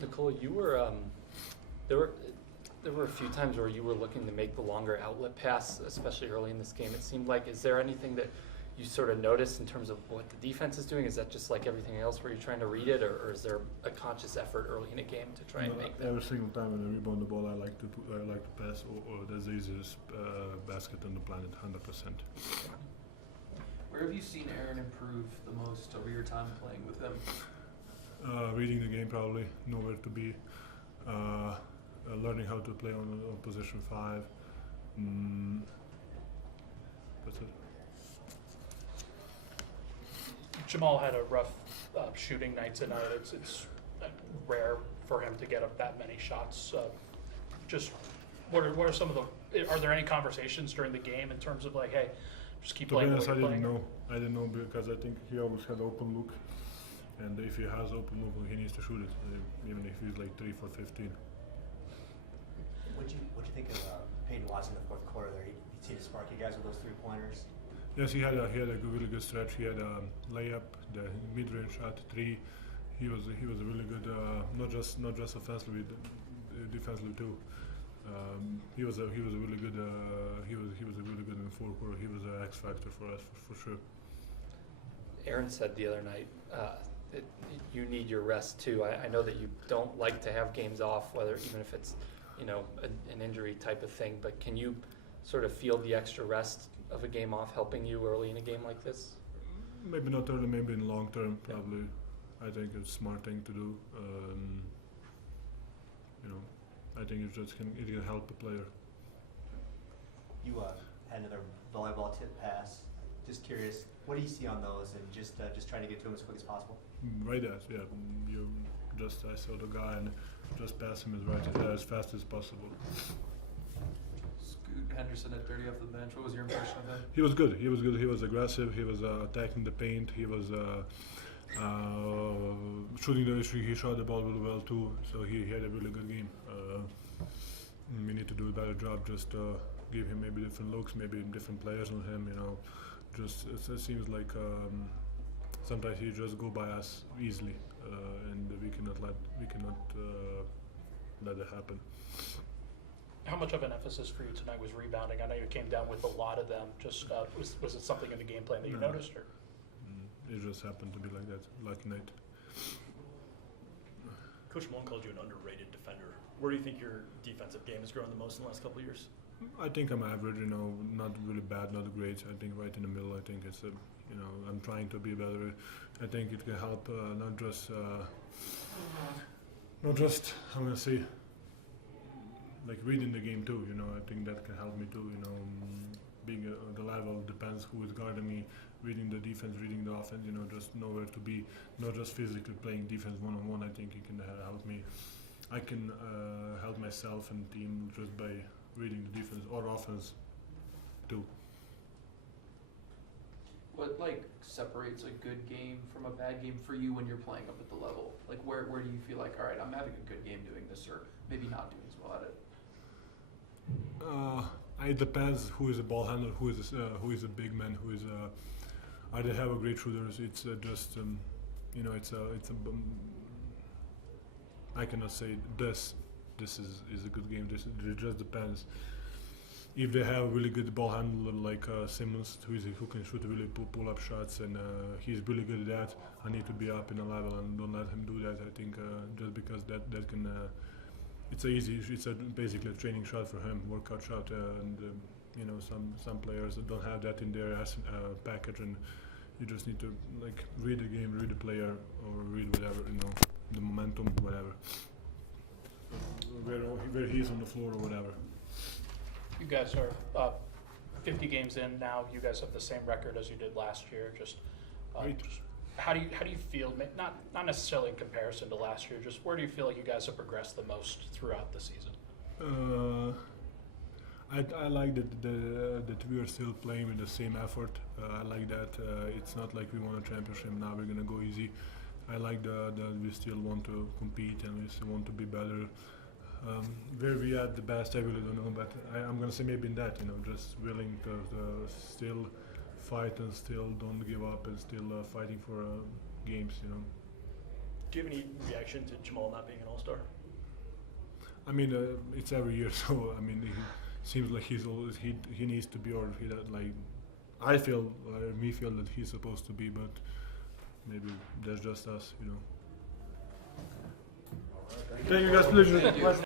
Nikola, you were there were there were a few times where you were looking to make the longer outlet pass, especially early in this game. It seemed like, is there anything that you sort of noticed in terms of what the defense is doing? Is that just like everything else where you're trying to read it, or is there a conscious effort early in a game to try and make that? Every single time when I rebound the ball, I like to pass, or that's the easiest basket on the planet, 100%. Where have you seen Aaron improve the most over your time playing with him? Reading the game, probably, know where to be, learning how to play on position 5. That's it. Jamal had a rough shooting night tonight. It's rare for him to get up that many shots. Just what are some of the? Are there any conversations during the game in terms of like, hey, just keep playing? To be honest, I didn't know because I think he always had open look, and if he has open look, he needs to shoot it, even if he's like 3 for 15. What'd you think of Peyton Watson in the fourth quarter there? He seemed to spark you guys with those 3-pointers. Yes, he had a really good stretch. He had a layup, the mid-range shot, 3. He was a really good, not just offensively, defensively too. He was a really good. He was a really good in the fourth quarter. He was an X factor for us for sure. Aaron said the other night that you need your rest too. I know that you don't like to have games off, whether even if it's an injury type of thing. But can you sort of feel the extra rest of a game off helping you early in a game like this? Maybe not early, maybe in long term. Probably, I think it's a smart thing to do. I think it can help the player. You had another volleyball tip pass. Just curious, what do you see on those, and just trying to get to him as quick as possible? Right at, yeah. I saw the guy and just pass him as fast as possible. Scoot Henderson at 30 off the bench. What was your impression of him? He was good. He was aggressive. He was attacking the paint. He was shooting the issue. He shot the ball really well too. So he had a really good game. We need to do a better job. Just give him maybe different looks, maybe different players on him. Just it seems like sometimes he just go by us easily, and we cannot let it happen. How much of an emphasis for you tonight was rebounding? I know you came down with a lot of them. Just was it something in the game plan that you noticed, or? It just happened to be like that, lucky night. Coach Malone called you an underrated defender. Where do you think your defensive game has grown the most in the last couple of years? I think I'm average, not really bad, not great. I think right in the middle. I think it's I'm trying to be better. I think it can help not just I'm gonna say like reading the game too. I think that can help me too. Being the level depends who is guarding me, reading the defense, reading the offense. Just know where to be, not just physically playing defense one-on-one. I think it can help me. I can help myself and team just by reading the defense or offense too. What separates a good game from a bad game for you when you're playing up at the level? Like where do you feel like, all right, I'm having a good game doing this, or maybe not doing as well at it? It depends who is a ball handler, who is a big man, who is I don't have a great shooters. It's just I cannot say this is a good game. It just depends. If they have a really good ball handler like Simmons, who can shoot really pull-up shots, and he's really good at that, I need to be up in a level and don't let him do that. I think just because that can, it's basically a training shot for him, workout shot, and some players don't have that in their package, and you just need to read the game, read the player, or read whatever, the momentum, whatever, where he's on the floor or whatever. You guys are 50 games in now. You guys have the same record as you did last year. Just how do you feel? Not necessarily in comparison to last year. Just where do you feel like you guys have progressed the most throughout the season? I like that we are still playing with the same effort. I like that it's not like we won a championship now we're gonna go easy. I like that we still want to compete and we still want to be better. Where we at the best, I really don't know, but I'm gonna say maybe in that, just willing to still fight and still don't give up and still fighting for games, Do you have any reaction to Jamal not being an All-Star? I mean, it's every year, so I mean, he seems like he's always he needs to be, or he like I feel me feel that he's supposed to be, but maybe that's just us, you know. Thank you guys, pleasure.